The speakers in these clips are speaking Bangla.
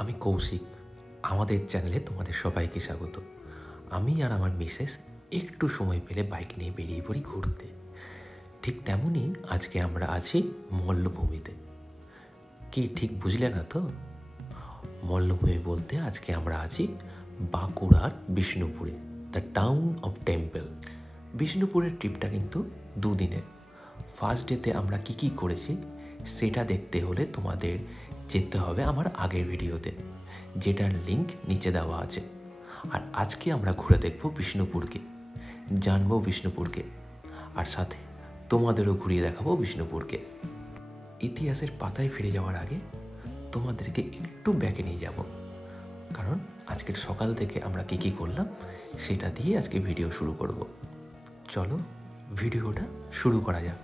আমি কৌশিক, আমাদের চ্যানেলে তোমাদের সবাইকে স্বাগত। আমি আর আমার মিসেস একটু সময় পেলে বাইক নিয়ে বেরিয়ে পড়ি ঘুরতে। ঠিক তেমনই আজকে আমরা আছি মল্লভূমিতে। কি ঠিক বুঝলে না তো? মল্লভূমি বলতে আজকে আমরা আছি বাঁকুড়ার বিষ্ণুপুরে, দ্য টাউন অফ টেম্পল। বিষ্ণুপুরের ট্রিপটা কিন্তু দুদিনের। ফার্স্ট ডেতে আমরা কি করেছি সেটা দেখতে হলে তোমাদের যেতে হবে আমার আগের ভিডিওতে, যেটার লিঙ্ক নিচে দেওয়া আছে। আর আজকে আমরা ঘুরে দেখব বিষ্ণুপুরকে, জানবো বিষ্ণুপুরকে, আর সাথে তোমাদেরও ঘুরিয়ে দেখাবো বিষ্ণুপুরকে। ইতিহাসের পাতায় ফিরে যাওয়ার আগে তোমাদেরকে একটু ব্যাকে নিয়ে যাব, কারণ আজকের সকাল থেকে আমরা কি করলাম সেটা দিয়ে আজকে ভিডিও শুরু করব। চলো ভিডিওটা শুরু করা যাক।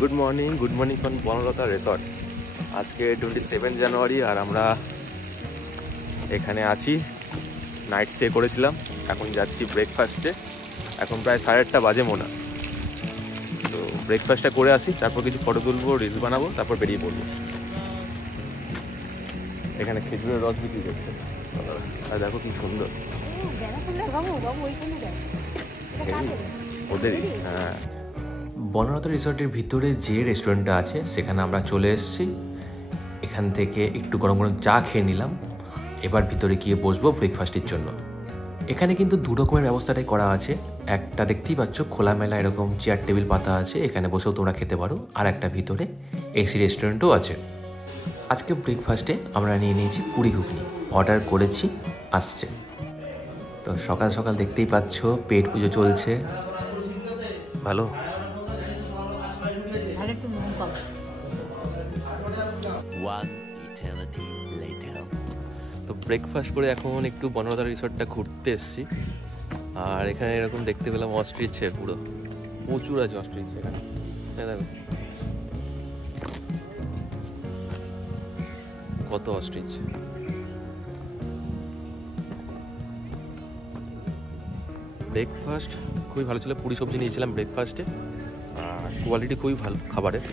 Good morning from Banalata resort. আজকে 27 জানুয়ারি আর আমরা এখানে আছি, নাইট স্টে করেছিলাম। এখন যাচ্ছি ব্রেকফাস্টে। এখন প্রায় 8:30 বাজে মনে। তো ব্রেকফাস্টটা করে আসি, তারপর কিছু ফটো তুলবো, রিলস বানাবো, তারপর বেরিয়ে পড়বো। এখানে খেজুরের রস বিক্রি করছে, আর দেখো কি সুন্দর। ওদেরই, হ্যাঁ। বনলতা রিসর্টের ভিতরে যে রেস্টুরেন্টটা আছে সেখানে আমরা চলে এসেছি। এখান থেকে একটু গরম গরম চা খেয়ে নিলাম। এবার ভিতরে গিয়ে বসবো ব্রেকফাস্টের জন্য। এখানে কিন্তু দু রকমের ব্যবস্থাটাই করা আছে। একটা দেখতেই পাচ্ছ খোলামেলা এরকম চেয়ার টেবিল পাতা আছে, এখানে বসেও তোমরা খেতে পারো। আর একটা ভিতরে এসি রেস্টুরেন্টও আছে। আজকে ব্রেকফাস্টে আমরা নিয়ে নিয়েছি পুরি ঘুগনি, অর্ডার করেছি, আসছে। তো সকাল সকাল দেখতেই পাচ্ছ পেট পুজো চলছে। ভালো। তো ব্রেকফাস্ট করে এখন একটু বনলতা রিসর্টটা ঘুরতে এসেছি। আর এখানে এরকম দেখতে পেলাম অস্ট্রিচ, পুরো প্রচুর আছে অস্ট্রিচ এখানে। দেখো কত অস্ট্রিচ। ব্রেকফাস্ট খুবই ভালো ছিল, পুরি সবজি নিয়েছিলাম ব্রেকফাস্টে। আর কোয়ালিটি খুবই ভালো খাবারের।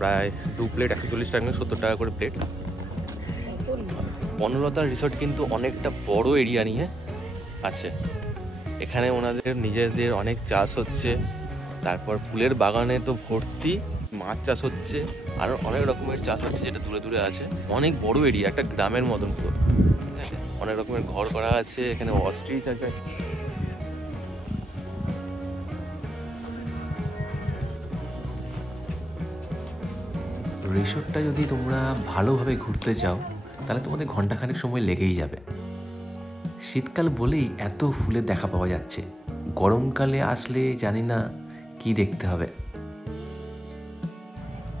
প্রায় 2 প্লেট 140 টাকা, 70 টাকা করে প্লেট। বনলতা রিসর্ট কিন্তু অনেকটা বড় এরিয়া নিয়ে আছে। এখানে ওনাদের নিজেদের অনেক চাষ হচ্ছে, তারপর ফুলের বাগানে তো ভর্তি, মাছ চাষ হচ্ছে, আর অনেক রকমের চাষ হচ্ছে যেটা দূরে দূরে আছে। অনেক বড় এরিয়া, একটা গ্রামের মতন পুরো, ঠিক আছে। অনেক রকমের ঘর করা আছে, এখানে অস্ট্রিচ আছে। রিসর্টটা যদি তোমরা ভালোভাবে ঘুরতে চাও তাহলে তোমাদের ঘন্টাখানেক সময় লেগেই যাবে। শীতকাল বলেই এত ফুলের দেখা পাওয়া যাচ্ছে, গরমকালে আসলে জানি না কি দেখতে হবে।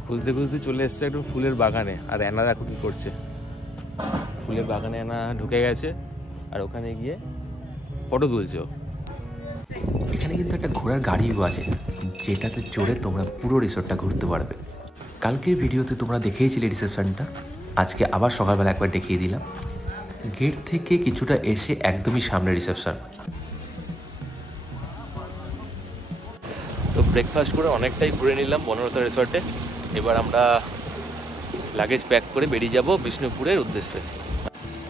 খুঁজতে খুঁজতে চলে এসছে একটু ফুলের বাগানে। আর অ্যানা দেখো কি করছে, ফুলের বাগানে অ্যানা ঢুকে গেছে আর ওখানে গিয়ে ফটো তুলছে। এখানে কিন্তু একটা ঘোড়ার গাড়িও আছে, যেটাতে চড়ে তোমরা পুরো রিসর্টটা ঘুরতে পারবে। কালকের ভিডিওতে তোমরা দেখেইছিলে রিসেপশনটা, আজকে আবার সকালবেলা একবার দেখিয়ে দিলাম। গেট থেকে কিছুটা এসে একদমই সামনে রিসেপশন। তো ব্রেকফাস্ট করে অনেকটাই ঘুরে নিলাম বনলতা রিসর্টে। এবার আমরা লাগেজ প্যাক করে বেরিয়ে যাব বিষ্ণুপুরের উদ্দেশ্যে।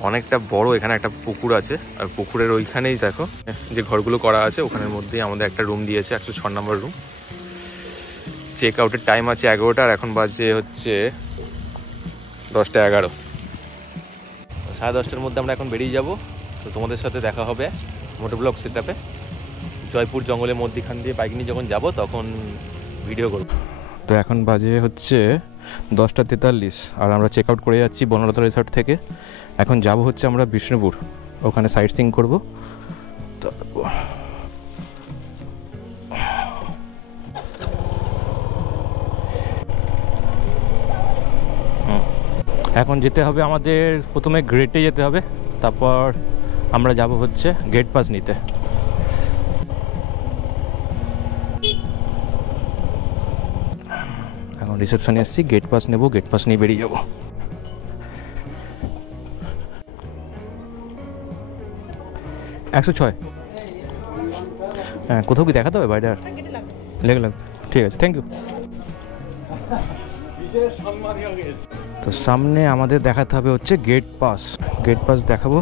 অনেকটা বড় এখানে একটা পুকুর আছে, আর পুকুরের ওইখানেই দেখো যে ঘরগুলো করা আছে, ওখানের মধ্যেই আমাদের একটা রুম দিয়েছে, 106 নম্বর রুম। চেক আউটের টাইম আছে 11টা, আর এখন বাজে হচ্ছে 10টা 11। 10:30টার মধ্যে আমরা এখন বেরিয়ে যাব। তো তোমাদের সাথে দেখা হবে মোটো ব্লগ সেটআপে। জয়পুর জঙ্গলের মধ্যখান দিয়ে বাইক নিয়ে যখন যাব তখন ভিডিও করব। তো এখন বাজে হচ্ছে 10:43, আর আমরা চেক আউট করে যাচ্ছি বনলতা রিসর্ট থেকে। এখন যাব হচ্ছে আমরা বিষ্ণুপুর, ওখানে সাইট সিইং করবো। এখন যেতে হবে আমাদের, প্রথমে গেটে যেতে হবে, তারপর আমরা যাব হচ্ছে গেট পাস নিতে। এখন রিসেপশনে এসেছি, গেট পাস নেব, গেট পাস নিয়ে বেরিয়ে যাব। একশো 6। হ্যাঁ, কোথাও কি দেখাতে হবে বাইরে? আর লেগে লাগবে, ঠিক আছে, থ্যাংক ইউ। তো সামনে আমাদের দেখাতে হবে হচ্ছে গেট পাস। গেট পাস দেখাবো,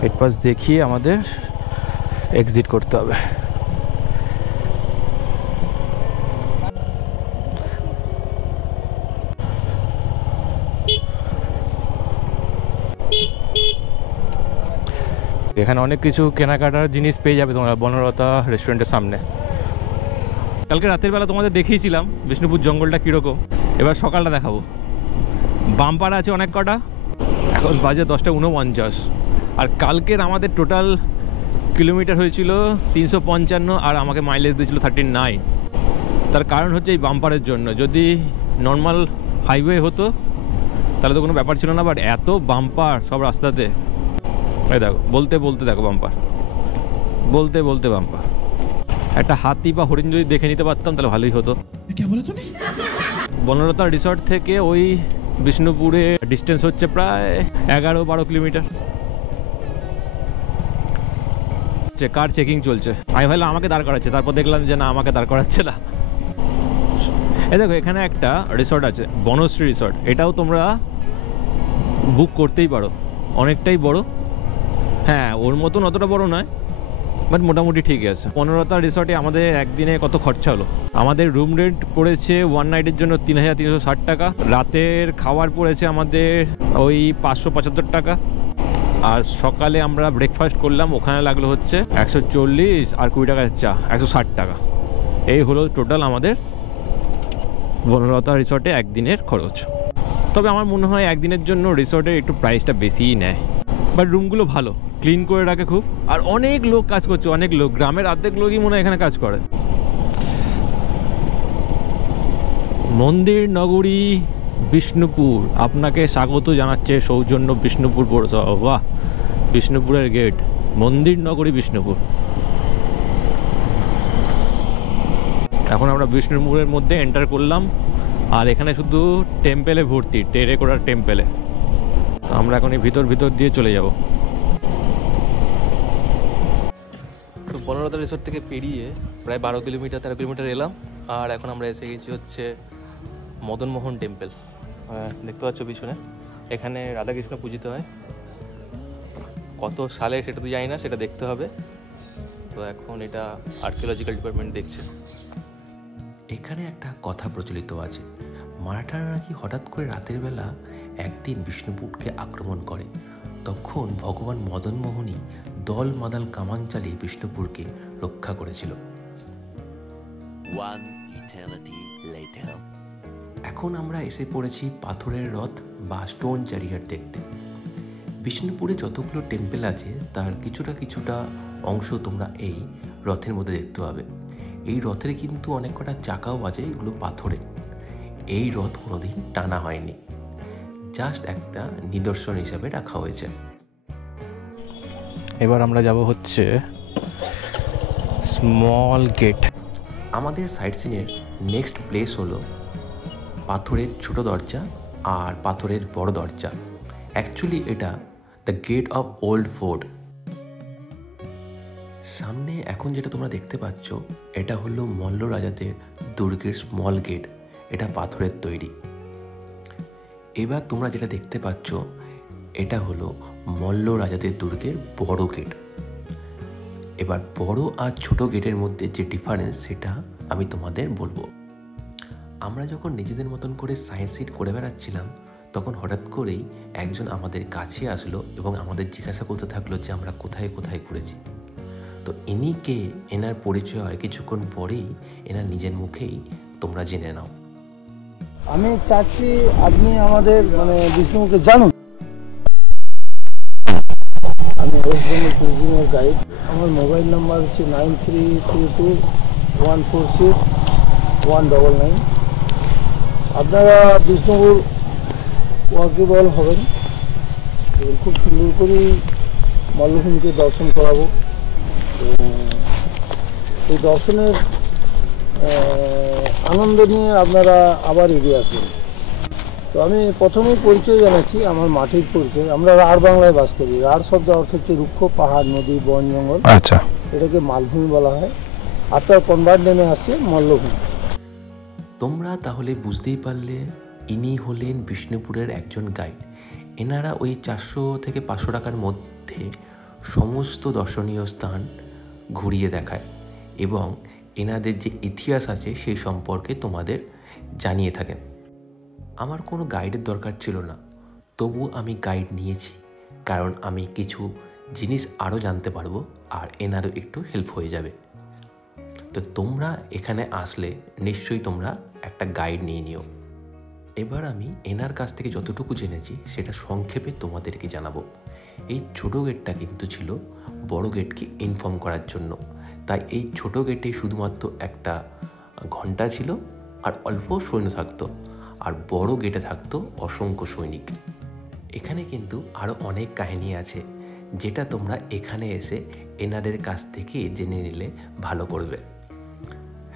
গেট পাস দেখিয়ে আমাদের এক্সিট করতে হবে। এখানে অনেক কিছু কেনাকাটার জিনিস পেয়ে যাবে তোমরা বনলতা রেস্টুরেন্টের সামনে। কালকে রাতের বেলা তোমাদের দেখিয়েছিলাম বিষ্ণুপুর জঙ্গলটা কীরকম, এবার সকালটা দেখাবো। বাম্পার আছে অনেক কটা, এখন বাজে 10:49। আর কালকের আমাদের টোটাল কিলোমিটার হয়েছিল 355 আর আমাকে মাইলেজ দিয়েছিল 39। তার কারণ হচ্ছে এই বাম্পারের জন্য। যদি নর্মাল হাইওয়ে হতো তাহলে তো কোনো ব্যাপার ছিল না, বাট এত বাম্পার সব রাস্তাতে। এই দেখো, বলতে বলতে দেখো বাম্পার, বলতে বলতে বাম্পার। একটা হাতি বা হরিণ যদি দেখে নিতে পারতাম তাহলে ভালোই হতো। বনলতা রিসর্ট থেকে ওই বিষ্ণুপুরে ডিস্টেন্স হচ্ছে প্রায় 11-12 কিলোমিটার। কার চেকিং চলছে, আমি ভাবলাম আমাকে দাঁড় করাচ্ছে, তারপর দেখলাম যে না, আমাকে দাঁড় করাচ্ছে না। এই দেখো, এখানে একটা রিসর্ট আছে বনশ্রী রিসর্ট, এটাও তোমরা বুক করতেই পারো, অনেকটাই বড়। হ্যাঁ, ওর মতন অতটা বড় নয়, বাট মোটামুটি ঠিকই আছে। বনলতা রিসর্টে আমাদের একদিনে কত খরচা হলো, আমাদের রুম রেন্ট পড়েছে ওয়ান নাইটের জন্য 3,360 টাকা, রাতের খাবার পড়েছে আমাদের ওই 575 টাকা, আর সকালে আমরা ব্রেকফাস্ট করলাম, ওখানে লাগলো হচ্ছে 140 আর 20 টাকার চা, 160 টাকা। এই হলো টোটাল আমাদের বনলতা রিসর্টে একদিনের খরচ। তবে আমার মনে হয় একদিনের জন্য রিসর্টের একটু প্রাইসটা বেশিই নেয়, বাট রুমগুলো ভালো, ক্লিন করে রাখে খুব, আর অনেক লোক কাজ করছে, অনেক লোক, গ্রামের অর্ধেক লোকই মনে হয় এখানে কাজ করে। মন্দির নগরী বিষ্ণুপুর আপনাকে স্বাগত জানাচ্ছে সৌজন্য বিষ্ণুপুর পৌরসভা। বাহ, বিষ্ণুপুরের গেট, মন্দির নগরী বিষ্ণুপুর। এখন আমরা বিষ্ণুপুরের মধ্যে এন্টার করলাম, আর এখানে শুধু টেম্পেলে ভর্তি, টেরেকোটার টেম্পেলে। তো আমরা এখন এই ভিতর দিয়ে চলে যাব। তো বনলতা রিসর্ট থেকে পেরিয়ে প্রায় 13 কিলোমিটার এলাম, আর এখন আমরা এসে গেছি হচ্ছে মদনমোহন টেম্পল। দেখতে পাচ্ছ পিছনে, এখানে রাধাকৃষ্ণ পূজিত হয়। কত সালে সেটা তো জানি না, সেটা দেখতে হবে। তো এখন এটা আর্কিওলজিক্যাল ডিপার্টমেন্ট দেখছে। এখানে একটা কথা প্রচলিত আছে, মারাঠারা নাকি হঠাৎ করে রাতের বেলা একদিন বিষ্ণুপুরকে আক্রমণ করে, তখন ভগবান মদনমোহনই দল মাদাল কামান চালিয়ে বিষ্ণুপুরকে রক্ষা করেছিল। এখন আমরা এসে পড়েছি পাথরের রথ বা স্টোন চ্যারিয়ট দেখতে। বিষ্ণুপুরে যতগুলো টেম্পল আছে তার কিছুটা অংশ তোমরা এই রথের মধ্যে দেখতে পাবে। এই রথের কিন্তু অনেক কটা চাকাও আছে, এগুলো পাথরের। এই রথ কোনোদিন টানা হয়নি, জাস্ট একটা নিদর্শন হিসাবে রাখা হয়েছে। এবার আমরা যাব হচ্ছে স্মল গেট। আমাদের সাইট সিনের নেক্সট প্লেস হলো পাথরের ছোট দরজা আর পাথরের বড় দরজা। অ্যাকচুয়ালি এটা the gate of old fort. সামনে এখন যেটা তোমরা দেখতে পাচ্ছ এটা হলো মল্ল রাজাদের দুর্গের স্মল গেট, এটা পাথরের তৈরি। এবার তোমরা যেটা দেখতে পাচ্ছ এটা হলো মল্ল রাজাদের দুর্গের বড় গেট। এবার বড় আর ছোট গেটের মধ্যে যে ডিফারেন্স সেটা আমি তোমাদের বলবো। আমরা যখন নিজেদের মতন করে সায়েন্স সিট করে বেড়াচ্ছিলাম তখন হঠাৎ করেই একজন আমাদের কাছে আসলো এবং আমাদের জিজ্ঞাসা করতে থাকলো যে আমরা কোথায় কোথায় ঘুরেছি। তো ইনি কে, এনার পরিচয় কিছুক্ষণ পরেই এনার নিজের মুখেই তোমরা জেনে নাও। আমি চাচ্ছি আপনি আমাদের বিষ্ণুপুরকে জানুন। আমি ওয়েস্ট বেঙ্গল ট্যুরিজমের গাইড। আমার মোবাইল নাম্বার হচ্ছে 9332146199। আপনারা বিষ্ণুপুর ওয়াকিবল হবেন এবং খুব সুন্দর করে মল্লভূমিকে দর্শন করাবো। এই দর্শনের আনন্দ নিয়ে আপনারা আবার এগিয়ে আসবেন। তো আমি প্রথমেই পরিচয় জানাচ্ছি, আমার মাটির পরিচয়। আমরা রাঢ় বাংলায় বাস করি। রাঢ় শব্দ অর্থ হচ্ছে রুক্ষ, পাহাড়, নদী, বন, জঙ্গল। এটাকে মালভূমি বলা হয়। আপনার কনভার্ট নেমে আসছে মল্লভূমি। তোমরা তাহলে বুঝতেই পারলে ইনি হলেন বিষ্ণুপুরের একজন গাইড। এনারা ওই 400 থেকে 500 টাকার মধ্যে সমস্ত দর্শনীয় স্থান ঘুরিয়ে দেখায় এবং এনাদের যে ইতিহাস আছে সেই সম্পর্কে তোমাদের জানিয়ে থাকেন। আমার কোনো গাইডের দরকার ছিল না, তবু আমি গাইড নিয়েছি, কারণ আমি কিছু জিনিস আরও জানতে পারবো আর এনারও একটু হেল্প হয়ে যাবে। তো তোমরা এখানে আসলে নিশ্চয়ই তোমরা একটা গাইড নিয়ে নিও। এবার আমি এনার কাছ থেকে যতটুকু জেনেছি সেটা সংক্ষেপে তোমাদেরকে জানাবো। এই ছোটো গেটটা কিন্তু ছিল বড় গেটকে ইনফর্ম করার জন্য, তাই এই ছোটো গেটে শুধুমাত্র একটা ঘন্টা ছিল আর অল্প সৈন্য থাকতো, আর বড় গেটে থাকতো অসংখ্য সৈনিক। এখানে কিন্তু আরও অনেক কাহিনী আছে, যেটা তোমরা এখানে এসে এনাদের কাছ থেকে জেনে নিলে ভালো করবে।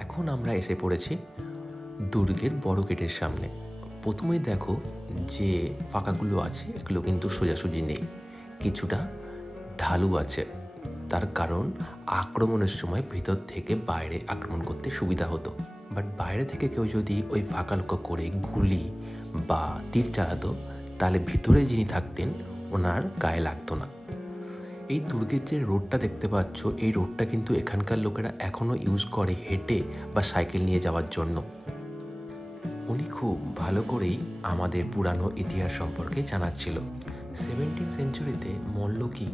এখন আমরা এসে পড়েছি দুর্গের বড় গেটের সামনে। প্রথমেই দেখো যে ফাঁকাগুলো আছে এগুলো কিন্তু সোজাসুজি নেই, কিছুটা ঢালু আছে। তার কারণ আক্রমণের সময় ভিতর থেকে বাইরে আক্রমণ করতে সুবিধা হতো, বাট বাইরে থেকে কেউ যদি ওই ফাঁকা লক্ষ্য করে গুলি বা তীর চালাতো তাহলে ভিতরে যিনি থাকতেন ওনার গায়ে লাগতো না। এই দুর্গের যে রোডটা দেখতে পাচ্ছ, এই রোডটা কিন্তু এখানকার লোকেরা এখনও ইউজ করে হেঁটে বা সাইকেল নিয়ে যাওয়ার জন্য। উনি খুব ভালো করেই আমাদের পুরানো ইতিহাস সম্পর্কে জানাচ্ছিল। 17th সেঞ্চুরিতে মল্ল কিং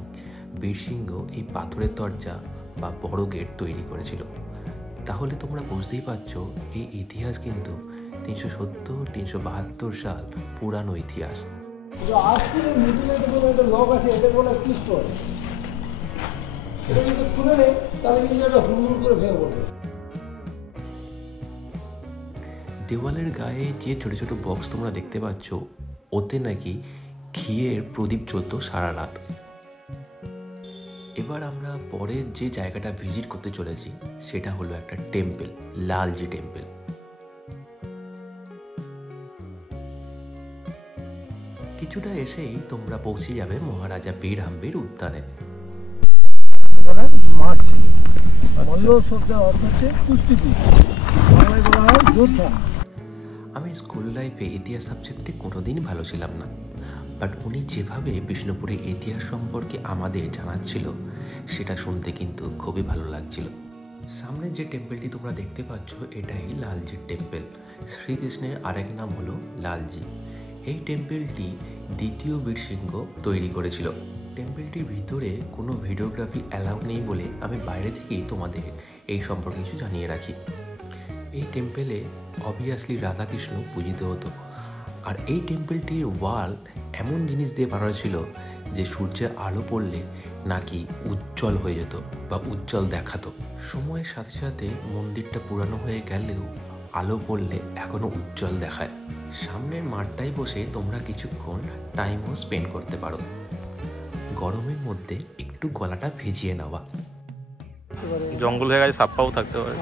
বীরসিংহ এই পাথরের দরজা বা বড় গেট তৈরি করেছিল। তাহলে তোমরা বুঝতেই পারছো এই ইতিহাস কিন্তু 370-372 সাল পুরানো ইতিহাস। দেওয়ালের গায়ে যে ছোট ছোট বক্স তোমরা দেখতে পাচ্ছ, ওতে নাকি ঘিয়ের প্রদীপ জ্বলতো সারা রাত। এবার আমরা পরের যে জায়গাটা ভিজিট করতে চলেছি সেটা হলো একটা টেম্পল, লালজি টেম্পল। কিছুটা এসেই তোমরা পৌঁছে যাবে মহারাজা বীরহাম্বির উদ্যানে। মাঠ ছিল, মল্ল শব্দের অর্থ হচ্ছে কুস্তিপুর, বাংলায় বলা হয় যোদ্ধা। আমি স্কুল লাইফে ইতিহাস সাবজেক্টে কোনোদিন ভালো ছিলাম না, বাট উনি যেভাবে বিষ্ণুপুরের ইতিহাস সম্পর্কে আমাদের জানাচ্ছিল সেটা শুনতে কিন্তু খুবই ভালো লাগছিল। সামনে যে টেম্পলটি তোমরা দেখতে পাচ্ছ এটাই লালজি টেম্পল। শ্রীকৃষ্ণের আরেক নাম হলো লালজি। এই টেম্পলটি দ্বিতীয় বীরসিংহ তৈরি করেছিল। টেম্পলটির ভিতরে কোনো ভিডিওগ্রাফি অ্যালাউ নেই বলে আমি বাইরে থেকেই তোমাদের এই সম্পর্কে কিছু জানিয়ে রাখি। এই টেম্পলে অবভিয়াসলি রাধাকৃষ্ণ পূজিত হতো, আর এই টেম্পলটির ওয়াল এমন জিনিস দিয়ে বানানো ছিল যে সূর্যের আলো পড়লে নাকি উজ্জ্বল হয়ে যেত বা উজ্জ্বল দেখাতো। সময়ের সাথে সাথে মন্দিরটা পুরানো হয়ে গেলেও আলো পড়লে এখনও উজ্জ্বল দেখায়। সামনের মাঠটায় বসে তোমরা কিছুক্ষণ টাইমও স্পেন্ড করতে পারো। গরমের মধ্যে একটু গলাটা ভিজিয়ে নেওয়া। জঙ্গল হয়ে গেছে, সাপ্পাও থাকতে পারে।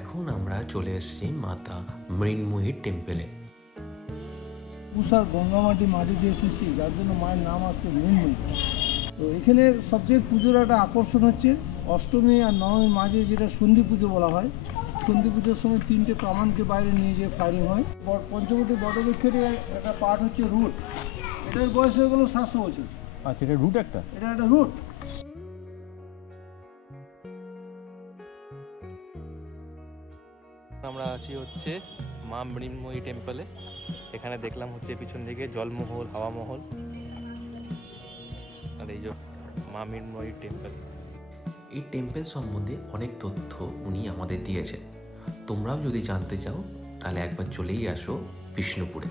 এখন আমরা চলে এসেছি মাতা মৃন্ময়ীর টেম্পলে। তুষার গঙ্গামাটি মাটি দিয়ে সৃষ্টি, যার জন্য মায়ের নাম আছে মৃন্ময়ী। তো এখানে সবচেয়ে পুজোর একটা আকর্ষণ হচ্ছে অষ্টমী আর নবমী মাঝে যেটা সন্ধি পুজো বলা হয়। সন্ধি পুজোর সময় 3টে কামানকে বাইরে নিয়ে যেয়ে ফায়ারিং হয়। পঞ্চবটী বটবৃক্ষের একটা পার্ট হচ্ছে রুট, এটার বয়স হয়ে গেল 700 বছর। আচ্ছা, এটা রুট একটা রুট। আমরা আছি হচ্ছে মা মৃন্ময়ী টেম্পলে। এখানে দেখলাম হচ্ছে পিছন দিকে জলমহল, হাওয়া মহল, আর এই যে মা মৃন্ময়ী টেম্পল। এই টেম্পল সম্বন্ধে অনেক তথ্য উনি আমাদের দিয়েছেন। তোমরাও যদি জানতে চাও তাহলে একবার চলেই আসো বিষ্ণুপুরে।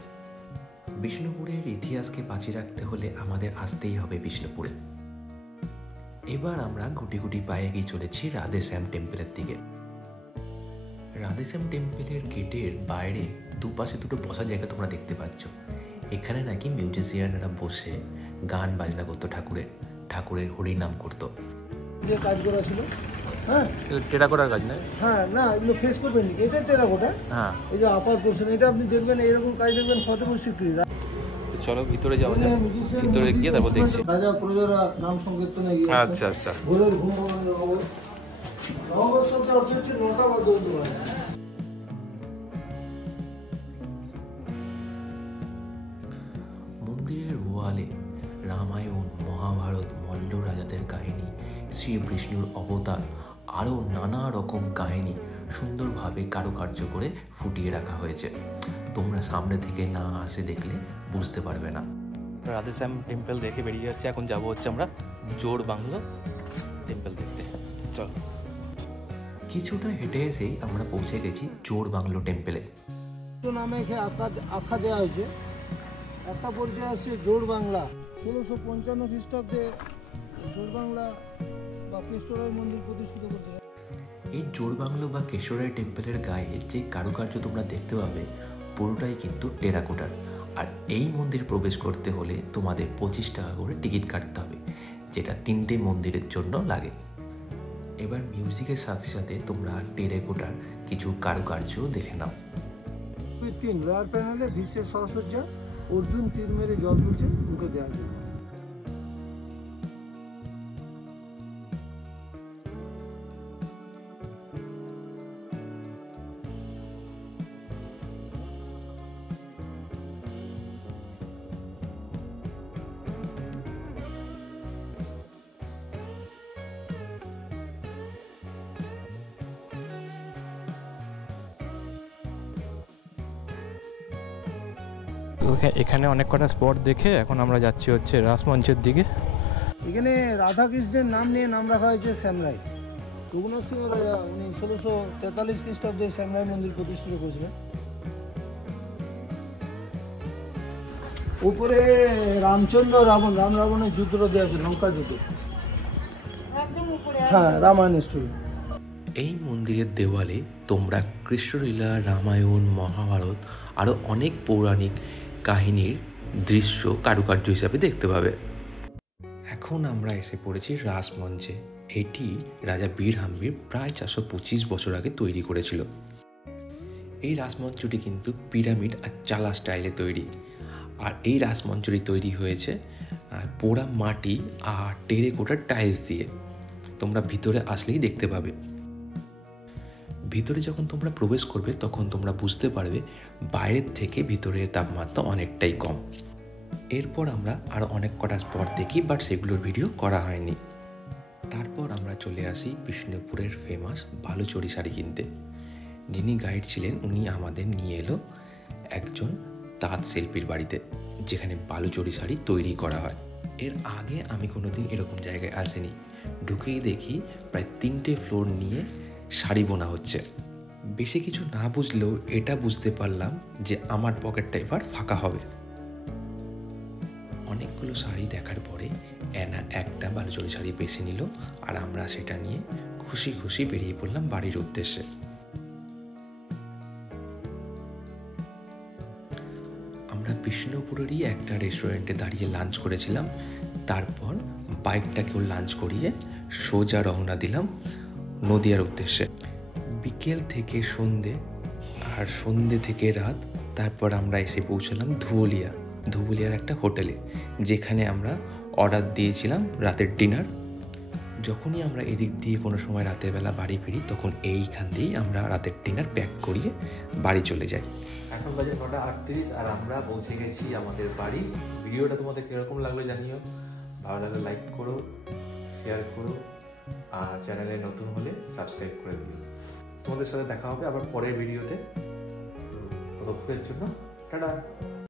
বিষ্ণুপুরের ইতিহাসকে বাঁচিয়ে রাখতে হলে আমাদের আসতেই হবে বিষ্ণুপুরে। এবার আমরা গুটি গুটি পায়ে এগিয়ে চলেছি রাধেশ্যাম টেম্পলের দিকে। রাধেশ্যাম টেম্পলের গেটের বাইরে দুপাশে দুটো বসার জায়গা তোমরা দেখতে পাচ্ছ। এখানে নাকি মিউজিশিয়ানরা বসে গান বাজনা করতো, ঠাকুরের হরিনাম করতো। যে কাজ করা ছিল, হ্যাঁ টেরাকোটার কাজ না? হ্যাঁ, না এগুলো ফেস করবেন নাকি, এটা টেরাকোটা। হ্যাঁ, এই যে আপার পোর্শন, এটা আপনি দেখবেন এরকম কাজ দেখবেন ফতেপুর সিক্রি। চলো ভিতরে যাওয়া যাক, ভিতরে গিয়ে তারপর দেখছি। রাজা প্রজারা নাম সংকীর্তনে গিয়ে আচ্ছা আচ্ছা। ভোরের ঘুম নববর্ষ শব্দের অর্থ হচ্ছে 9টা বা 12টা। দেওয়ালে রামায়ণ, মহাভারত, মল্ল রাজাদের কাহিনী, শ্রী বিষ্ণুর অবতার, আরও নানা রকম কাহিনী সুন্দরভাবে কারুকার্য করে ফুটিয়ে রাখা হয়েছে। তোমরা সামনে থেকে না আসে দেখলে বুঝতে পারবে না। রাধেশ্যাম টেম্পল দেখে বেরিয়ে যাচ্ছে, এখন যাবো হচ্ছে আমরা জোড় বাংলো টেম্পল দেখতে। চলো। কিছুটা হেঁটে এসেই আমরা পৌঁছে গেছি জোড় বাংলো টেম্পলে। নামে আখ্যা দেওয়া হয়েছে। একটা পরিচয় আসছে জোড় বাংলা। 1655 খ্রিস্টাব্দে জোড় বাংলা বা কেষ্টরায় মন্দির প্রতিষ্ঠিত করেছিল। এই জোড় বাংলো বা কেশরাই টেম্পলের গায়ে যে কারুকার্য তোমরা দেখতে পাবে পুরোটাই কিন্তু টেরাকোটার। আর এই মন্দির প্রবেশ করতে হলে তোমাদের 25 টাকা করে টিকিট কাটতে হবে, যেটা 3টে মন্দিরের জন্য লাগে। এবার মিউজিকের সাথে সাথে তোমরা টেরাকোটার কিছু কারুকার্য দেখে নাও। 3 রয়্যাল প্যানেলে ভীষ্মের সরসজ্জা, অর্জুন তীর মেরে জল তুলছে মুখে দেওয়ার জন্য। তো এখানে অনেক কটা স্পট দেখে এখন আমরা যাচ্ছি হচ্ছে রাসমঞ্চের দিকে। এখানে রাধাকৃষ্ণের নাম নিয়ে নাম রাখা হয়েছে শ্যামরাই। রঘুনাথ সিংহ রাজা উনি 1643 খ্রিস্টাব্দে শ্যামরাই মন্দির প্রতিষ্ঠিত করেছিলেন। উপরে রামচন্দ্র রাম রাবণের যুদ্ধটা দেওয়া আছে, লঙ্কা যুদ্ধ। হ্যাঁ, রামায়ণ স্টোরি। এই মন্দিরের দেওয়ালে তোমরা কৃষ্ণলীলা, রামায়ণ, মহাভারত আরও অনেক পৌরাণিক কাহিনীর দৃশ্য কারুকার্য হিসাবে দেখতে পাবে। এখন আমরা এসে পড়েছি রাসমঞ্চে। এটি রাজা বীরহাম্বির প্রায় 425 বছর আগে তৈরি করেছিল। এই রাসমঞ্চটি কিন্তু পিরামিড আর চালা স্টাইলে তৈরি। আর এই রাসমঞ্চটি তৈরি হয়েছে পোড়া মাটি আর টেরাকোটার টাইলস দিয়ে। তোমরা ভিতরে আসলেই দেখতে পাবে। ভিতরে যখন তোমরা প্রবেশ করবে তখন তোমরা বুঝতে পারবে বাইরের থেকে ভিতরের তাপমাত্রা অনেকটাই কম। এরপর আমরা আরও অনেক কটা স্পট দেখি, বাট সেগুলোর ভিডিও করা হয়নি। তারপর আমরা চলে আসি বিষ্ণুপুরের ফেমাস বালুচরী শাড়ি কিনতে। যিনি গাইড ছিলেন উনি আমাদের নিয়ে এলো একজন তাঁত শিল্পীর বাড়িতে, যেখানে বালুচরী শাড়ি তৈরি করা হয়। এর আগে আমি কোনোদিন এরকম জায়গায় আসিনি। ঢুকেই দেখি প্রায় 3টে ফ্লোর নিয়ে শাড়ি বোনা হচ্ছে। বেশি কিছু না বুঝলেও এটা বুঝতে পারলাম যে আমার পকেটটা এবার ফাঁকা হবে। অনেকগুলো শাড়ি দেখার পরে অ্যানা একটা বালুচরী শাড়ি বেছে নিল, আর আমরা সেটা নিয়ে খুশি খুশি বেরিয়ে পড়লাম বাড়ির উদ্দেশ্যে। আমরা বিষ্ণুপুরেরই একটা রেস্টুরেন্টে দাঁড়িয়ে লাঞ্চ করেছিলাম। তারপর বাইকটাকেও লাঞ্চ করিয়ে সোজা রওনা দিলাম নদিয়ার উদ্দেশ্যে। বিকেল থেকে সন্ধে আর সন্ধে থেকে রাত, তারপর আমরা এসে পৌঁছলাম ধুবুলিয়ার একটা হোটেলে, যেখানে আমরা অর্ডার দিয়েছিলাম রাতের ডিনার। যখনই আমরা এদিক দিয়ে কোনো সময় রাতের বেলা বাড়ি ফিরি তখন এইখান দিয়েই আমরা রাতের ডিনার প্যাক করিয়ে বাড়ি চলে যাই। এখন বাজে 9:38 আর আমরা পৌঁছে গেছি আমাদের বাড়ি। ভিডিওটা তোমাদের কীরকম লাগলো জানিও। ভালো লাগলে লাইক করো, শেয়ার করো, আর চ্যানেলে নতুন হলে সাবস্ক্রাইব করে দিও। তোমাদের সাথে দেখা হবে আবার পরের ভিডিওতে। তো ততক্ষণের জন্য টাটা।